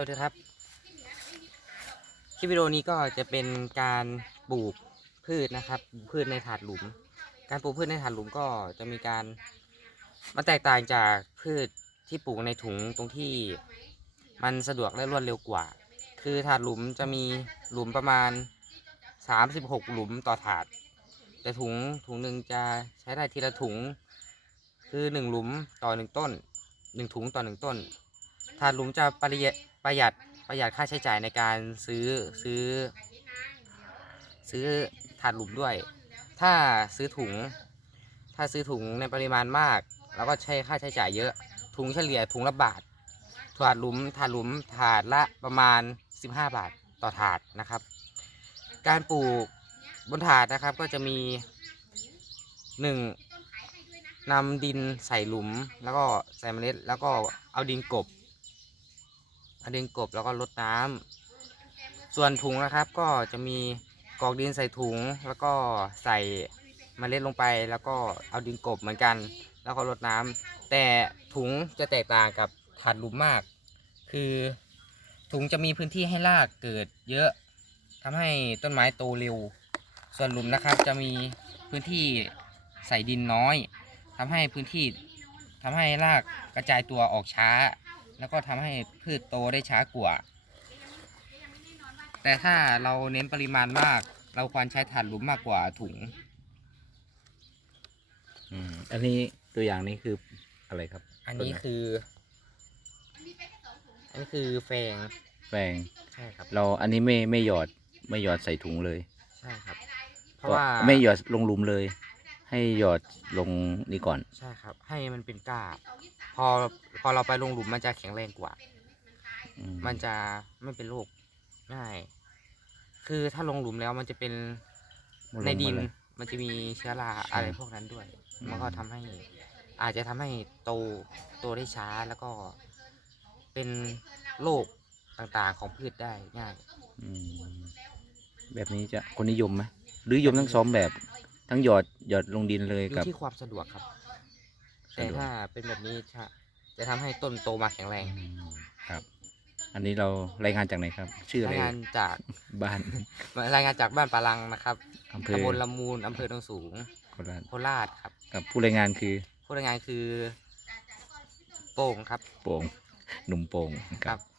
วัสดีครับ คลิปวิดีโอนี้ก็จะเป็นการปลูกพืชนะครับ พืชในถาดหลุม การปลูกพืชในถาดหลุมก็จะมีการมันแตกต่างจากพืชที่ปลูกในถุงตรงที่มันสะดวกและรวดเร็วกว่า คือถาดหลุมจะมีหลุมประมาณ 36 หลุมต่อถาด แต่ถุงถุงหนึ่งจะใช้ได้ทีละถุง คือหนึ่งหลุมต่อหนึ่งต้นหนึ่งถุงต่อหนึ่งต้นถาดหลุมจะประหยัด ประหยัดประหยัดค่าใช้จ่ายในการซื้อซื้อ ซื้อถาดหลุมด้วย ถ้าซื้อถุง ถ้าซื้อถุงในปริมาณมากเราก็ใช้ค่าใช้จ่ายเยอะถุงเฉลี่ยถุงละบาทถาดหลุมถาดหลุมถาดละประมาณ 15 บาทต่อถาดนะครับ การปลูกบนถาดนะครับก็จะมีหนึ่งนำดินใส่หลุมแล้วก็ใส่เมล็ด แล้วก็เอาดินกบ เอาดินกบแล้วก็รดน้ำส่วนถุงนะครับก็จะมีกอกดินใส่ถุงแล้วก็ใส่เมล็ดลงไป แล้วก็เอาดินกบเหมือนกัน แล้วก็รดน้ำแต่ถุงจะแตกต่างกับถาดหลุมมาก คือถุงจะมีพื้นที่ให้รากเกิดเยอะทำให้ต้นไม้โตเร็ว ส่วนหลุมนะครับจะมีพื้นที่ใส่ดินน้อยทำให้พื้นที่ทำให้รากกระจายตัวออกช้า แล้วก็ทำให้พืชโตได้ช้ากว่า แต่ถ้าเราเน้นปริมาณมาก เราควรใช้ถาดหลุมมากกว่าถุง อืมอันนี้ตัวอย่างนี้คืออะไรครับอันนี้คือ อันนี้คือแฟงแฟงใช่ครับเราอันนี้ไม่ไม่หยอดไม่หยอดใส่ถุงเลย ใช่ครับ เพราะว่าไม่หยอดลงหลุมเลย ให้หยอดลงนี่ก่อน ใช่ครับ ให้มันเป็นกาบพอพอเราไปลงหลุมมันจะแข็งแรงกว่า อืมันจะไม่เป็นโรคง่าย คือถ้าลงหลุมแล้วมันจะเป็นมันลงในดินมาเลยมันจะมีเชื้อราใช่อะไรพวกนั้นด้วย อืม มันก็ทำให้ อาจจะทำให้โตโตได้ช้าแล้วก็เป็นโรคต่างๆของพืชได้ง่าย อืมแบบนี้จะคนนิยมไหมหรือนิยมทั้งสองแบบ ทั้งหยอดหยอดลงดินเลยอยู่กับที่ความสะดวกครับ แต่สะดวก ถ้าเป็นแบบนี้จะจะทำให้ต้นโตมาแข็งแรงอืมครับ อันนี้เรารายงานจากไหนครับ ชื่ออะไรรายงานจากบ้านรายงานจากบ้านปาลังนะครับอำเภอตำบลละมูลอำเภอโนนสูงโคราชโคราชครับกับผู้รายงานคือผู้รายงานคือ โป่งครับ โป่งหนุ่มโป่งนะคครัรับ บ